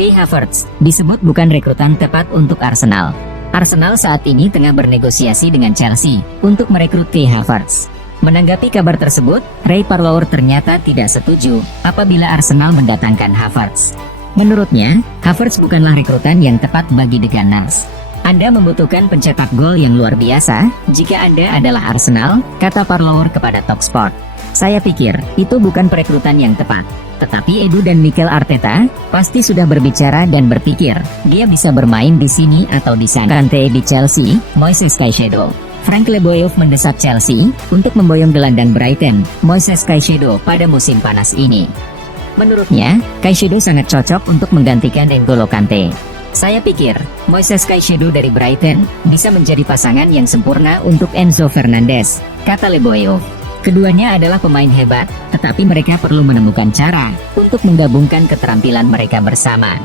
Kai Havertz disebut bukan rekrutan tepat untuk Arsenal. Arsenal saat ini tengah bernegosiasi dengan Chelsea untuk merekrut Kai Havertz. Menanggapi kabar tersebut, Ray Parlour ternyata tidak setuju apabila Arsenal mendatangkan Havertz. Menurutnya, Havertz bukanlah rekrutan yang tepat bagi The Gunners. Anda membutuhkan pencetak gol yang luar biasa jika Anda adalah Arsenal, kata Parlour kepada Talksport. Saya pikir, itu bukan perekrutan yang tepat. Tetapi Edu dan Mikel Arteta pasti sudah berbicara dan berpikir, dia bisa bermain di sini atau di sana. Kante di Chelsea, Moises Caicedo. Frank Leboeuf mendesak Chelsea untuk memboyong gelandang Brighton, Moises Caicedo pada musim panas ini. Menurutnya, Caicedo sangat cocok untuk menggantikan N'Golo Kante. Saya pikir, Moises Caicedo dari Brighton bisa menjadi pasangan yang sempurna untuk Enzo Fernandez, kata Leboeuf. Keduanya adalah pemain hebat, tetapi mereka perlu menemukan cara untuk menggabungkan keterampilan mereka bersama.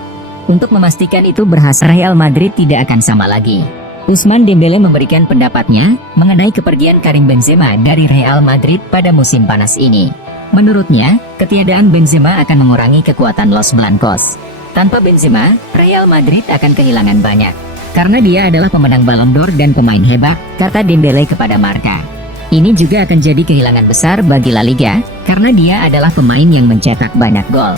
Untuk memastikan itu berhasil, Real Madrid tidak akan sama lagi. Ousmane Dembélé memberikan pendapatnya mengenai kepergian Karim Benzema dari Real Madrid pada musim panas ini. Menurutnya, ketiadaan Benzema akan mengurangi kekuatan Los Blancos. Tanpa Benzema, Real Madrid akan kehilangan banyak. Karena dia adalah pemenang Ballon d'Or dan pemain hebat, kata Dembélé kepada Marca. Ini juga akan jadi kehilangan besar bagi La Liga, karena dia adalah pemain yang mencetak banyak gol.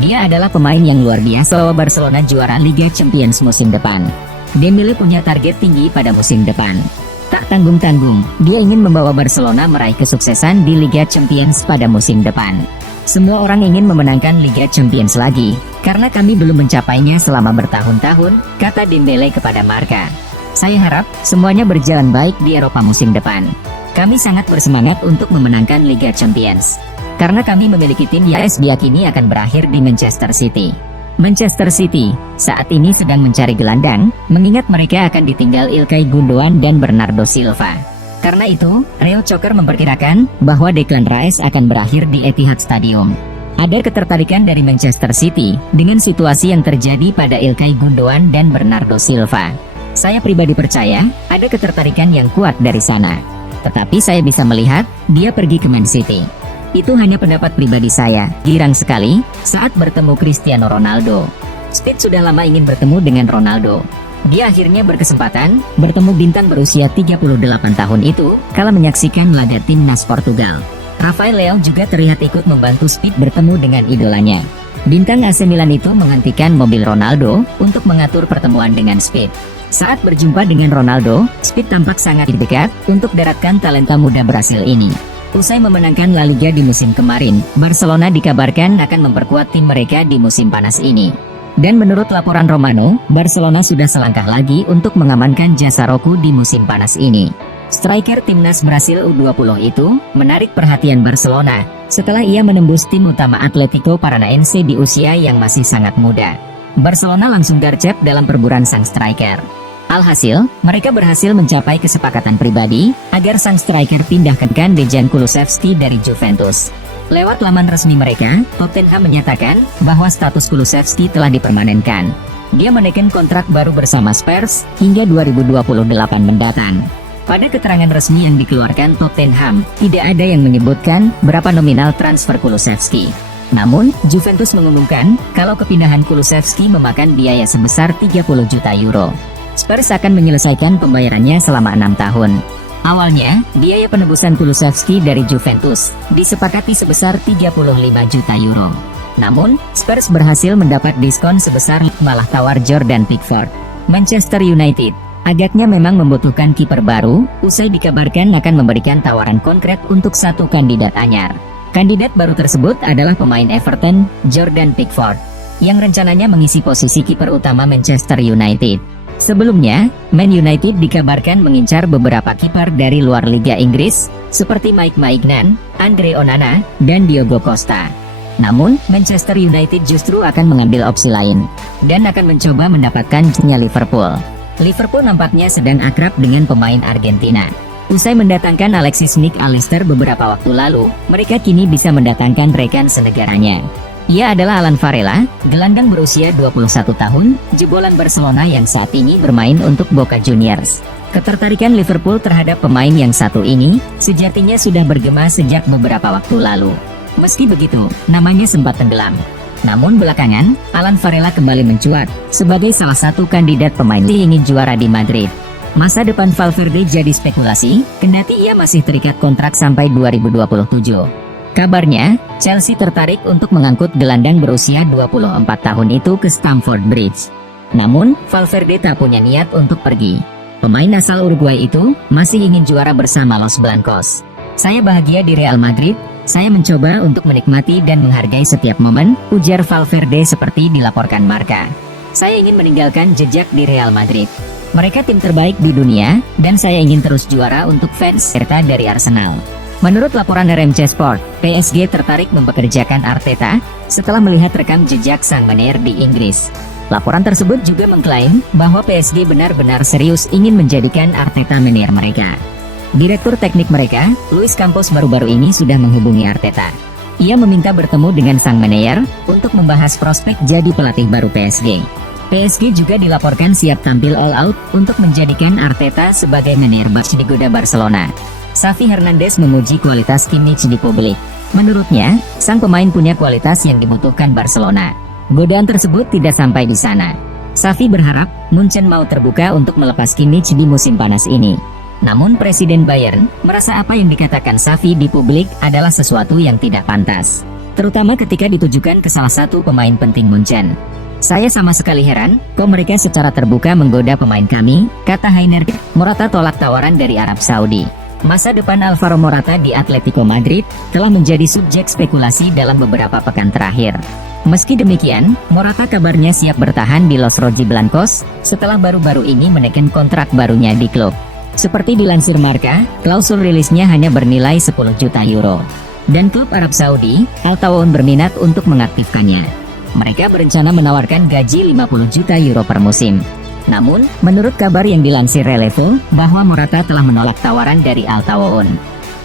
Dia adalah pemain yang luar biasa bawa Barcelona juara Liga Champions musim depan. Dembélé punya target tinggi pada musim depan. Tak tanggung-tanggung, dia ingin membawa Barcelona meraih kesuksesan di Liga Champions pada musim depan. Semua orang ingin memenangkan Liga Champions lagi, karena kami belum mencapainya selama bertahun-tahun, kata Dembélé kepada Marca. Saya harap semuanya berjalan baik di Eropa musim depan. Kami sangat bersemangat untuk memenangkan Liga Champions. Karena kami memiliki tim yang diyakini akan berakhir di Manchester City. Manchester City saat ini sedang mencari gelandang, mengingat mereka akan ditinggal Ilkay Gundogan dan Bernardo Silva. Karena itu, Rio Coker memperkirakan bahwa Declan Rice akan berakhir di Etihad Stadium. Ada ketertarikan dari Manchester City dengan situasi yang terjadi pada Ilkay Gundogan dan Bernardo Silva. Saya pribadi percaya ada ketertarikan yang kuat dari sana. Tetapi saya bisa melihat dia pergi ke Man City. Itu hanya pendapat pribadi saya. Girang sekali saat bertemu Cristiano Ronaldo. Speed sudah lama ingin bertemu dengan Ronaldo. Dia akhirnya berkesempatan bertemu bintang berusia 38 tahun itu kala menyaksikan laga timnas Portugal. Rafael Leão juga terlihat ikut membantu Speed bertemu dengan idolanya. Bintang AC Milan itu menghentikan mobil Ronaldo untuk mengatur pertemuan dengan Speed. Saat berjumpa dengan Ronaldo, Speed tampak sangat dekat untuk deratkan talenta muda Brasil ini. Usai memenangkan La Liga di musim kemarin, Barcelona dikabarkan akan memperkuat tim mereka di musim panas ini. Dan menurut laporan Romano, Barcelona sudah selangkah lagi untuk mengamankan jasa Roku di musim panas ini. Striker timnas Brasil U20 itu menarik perhatian Barcelona setelah ia menembus tim utama Atletico Paranaense di usia yang masih sangat muda. Barcelona langsung gercep dalam perburuan sang striker. Alhasil, mereka berhasil mencapai kesepakatan pribadi agar sang striker pindahkan Dejan Kulusevski dari Juventus. Lewat laman resmi mereka, Tottenham menyatakan bahwa status Kulusevski telah dipermanenkan. Dia menaikkan kontrak baru bersama Spurs hingga 2028 mendatang. Pada keterangan resmi yang dikeluarkan Tottenham, tidak ada yang menyebutkan berapa nominal transfer Kulusevski. Namun, Juventus mengumumkan kalau kepindahan Kulusevski memakan biaya sebesar 30 juta euro. Spurs akan menyelesaikan pembayarannya selama 6 tahun. Awalnya, biaya penebusan Kulusevski dari Juventus disepakati sebesar 35 juta euro. Namun, Spurs berhasil mendapat diskon sebesar malah tawar Jordan Pickford. Manchester United agaknya memang membutuhkan kiper baru, usai dikabarkan akan memberikan tawaran konkret untuk satu kandidat anyar. Kandidat baru tersebut adalah pemain Everton, Jordan Pickford, yang rencananya mengisi posisi kiper utama Manchester United. Sebelumnya, Man United dikabarkan mengincar beberapa kiper dari luar Liga Inggris, seperti Mike Maignan, Andre Onana, dan Diogo Costa. Namun, Manchester United justru akan mengambil opsi lain, dan akan mencoba mendapatkan Liverpool. Liverpool nampaknya sedang akrab dengan pemain Argentina. Usai mendatangkan Alexis Mac Allister beberapa waktu lalu, mereka kini bisa mendatangkan rekan senegaranya. Ia adalah Alan Varela, gelandang berusia 21 tahun, jebolan Barcelona yang saat ini bermain untuk Boca Juniors. Ketertarikan Liverpool terhadap pemain yang satu ini, sejatinya sudah bergema sejak beberapa waktu lalu. Meski begitu, namanya sempat tenggelam. Namun belakangan, Alan Varela kembali mencuat sebagai salah satu kandidat pemain yang ingin juara di Madrid. Masa depan Valverde jadi spekulasi, kendati ia masih terikat kontrak sampai 2027. Kabarnya, Chelsea tertarik untuk mengangkut gelandang berusia 24 tahun itu ke Stamford Bridge. Namun, Valverde tak punya niat untuk pergi. Pemain asal Uruguay itu masih ingin juara bersama Los Blancos. Saya bahagia di Real Madrid. Saya mencoba untuk menikmati dan menghargai setiap momen, ujar Valverde seperti dilaporkan Marca. Saya ingin meninggalkan jejak di Real Madrid. Mereka tim terbaik di dunia, dan saya ingin terus juara untuk fans serta dari Arsenal. Menurut laporan RMC Sport, PSG tertarik mempekerjakan Arteta setelah melihat rekam jejak sang manajer di Inggris. Laporan tersebut juga mengklaim bahwa PSG benar-benar serius ingin menjadikan Arteta manajer mereka. Direktur teknik mereka, Luis Campos baru-baru ini sudah menghubungi Arteta. Ia meminta bertemu dengan sang manajer untuk membahas prospek jadi pelatih baru PSG. PSG juga dilaporkan siap tampil all out untuk menjadikan Arteta sebagai manajer digoda Barcelona. Xavi Hernandez memuji kualitas Kimmich di publik. Menurutnya, sang pemain punya kualitas yang dibutuhkan Barcelona. Godaan tersebut tidak sampai di sana. Xavi berharap Munchen mau terbuka untuk melepas Kimmich di musim panas ini. Namun Presiden Bayern merasa apa yang dikatakan Xavi di publik adalah sesuatu yang tidak pantas, terutama ketika ditujukan ke salah satu pemain penting Munchen. Saya sama sekali heran, kok mereka secara terbuka menggoda pemain kami, kata Heiner. Morata tolak tawaran dari Arab Saudi. Masa depan Alvaro Morata di Atletico Madrid telah menjadi subjek spekulasi dalam beberapa pekan terakhir. Meski demikian, Morata kabarnya siap bertahan di Los Blancos setelah baru-baru ini menaikkan kontrak barunya di klub. Seperti dilansir Marca, klausul rilisnya hanya bernilai 10 juta euro. Dan klub Arab Saudi, Al Tawun berminat untuk mengaktifkannya. Mereka berencana menawarkan gaji 50 juta euro per musim. Namun, menurut kabar yang dilansir Relevo, bahwa Morata telah menolak tawaran dari Al Tawun.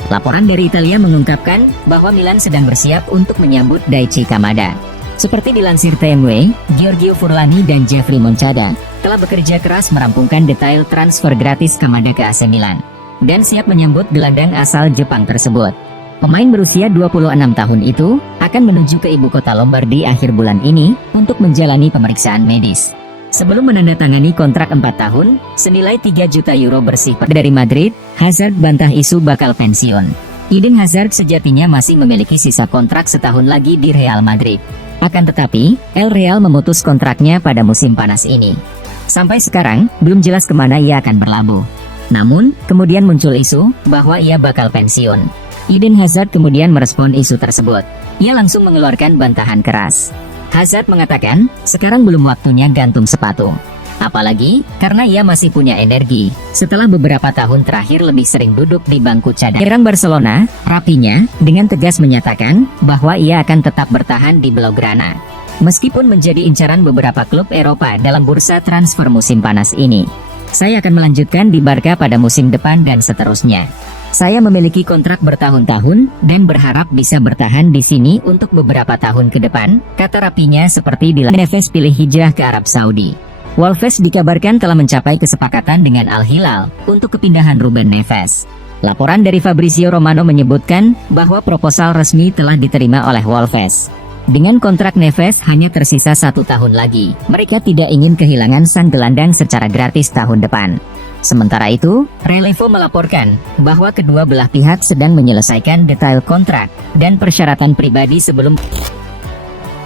Laporan dari Italia mengungkapkan bahwa Milan sedang bersiap untuk menyambut Daichi Kamada. Seperti dilansir TMW, Giorgio Furlani dan Jeffrey Moncada telah bekerja keras merampungkan detail transfer gratis Kamada ke AC Milan dan siap menyambut gelandang asal Jepang tersebut. Pemain berusia 26 tahun itu akan menuju ke ibu kota Lombardi akhir bulan ini untuk menjalani pemeriksaan medis. Sebelum menandatangani kontrak 4 tahun, senilai 3 juta euro bersih dari Madrid, Hazard bantah isu bakal pensiun. Eden Hazard sejatinya masih memiliki sisa kontrak setahun lagi di Real Madrid. Akan tetapi, El Real memutus kontraknya pada musim panas ini. Sampai sekarang, belum jelas kemana ia akan berlabuh. Namun, kemudian muncul isu bahwa ia bakal pensiun. Eden Hazard kemudian merespon isu tersebut. Ia langsung mengeluarkan bantahan keras. Hazard mengatakan, sekarang belum waktunya gantung sepatu. Apalagi, karena ia masih punya energi, setelah beberapa tahun terakhir lebih sering duduk di bangku cadangan. Penyerang Barcelona, Rafinha, dengan tegas menyatakan bahwa ia akan tetap bertahan di Blaugrana. Meskipun menjadi incaran beberapa klub Eropa dalam bursa transfer musim panas ini. Saya akan melanjutkan di Barca pada musim depan dan seterusnya. Saya memiliki kontrak bertahun-tahun dan berharap bisa bertahan di sini untuk beberapa tahun ke depan, kata Rafinha seperti Neves pilih hijrah ke Arab Saudi. Wolves dikabarkan telah mencapai kesepakatan dengan Al Hilal untuk kepindahan Ruben Neves. Laporan dari Fabrizio Romano menyebutkan bahwa proposal resmi telah diterima oleh Wolves. Dengan kontrak Neves hanya tersisa 1 tahun lagi, mereka tidak ingin kehilangan sang gelandang secara gratis tahun depan. Sementara itu, Relevo melaporkan bahwa kedua belah pihak sedang menyelesaikan detail kontrak dan persyaratan pribadi sebelum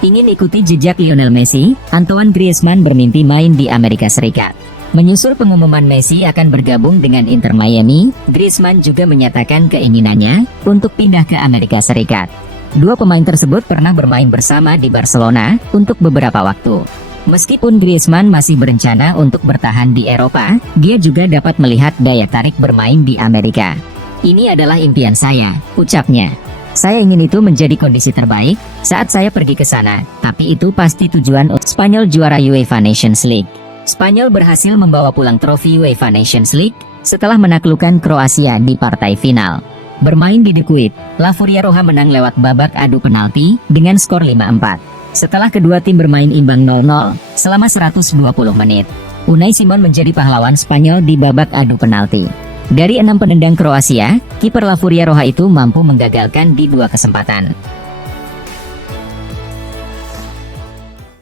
ingin ikuti jejak Lionel Messi. Antoine Griezmann bermimpi main di Amerika Serikat. Menyusul pengumuman Messi akan bergabung dengan Inter Miami, Griezmann juga menyatakan keinginannya untuk pindah ke Amerika Serikat. Dua pemain tersebut pernah bermain bersama di Barcelona untuk beberapa waktu. Meskipun Griezmann masih berencana untuk bertahan di Eropa, dia juga dapat melihat daya tarik bermain di Amerika. Ini adalah impian saya, ucapnya. Saya ingin itu menjadi kondisi terbaik saat saya pergi ke sana, tapi itu pasti tujuan. Spanyol juara UEFA Nations League. Spanyol berhasil membawa pulang trofi UEFA Nations League setelah menaklukkan Kroasia di partai final. Bermain di The Kuwait, La Furia Roja menang lewat babak adu penalti dengan skor 5-4. Setelah kedua tim bermain imbang 0-0 selama 120 menit. Unai Simon menjadi pahlawan Spanyol di babak adu penalti. Dari 6 penendang Kroasia, kiper La Furia Roja itu mampu menggagalkan di 2 kesempatan.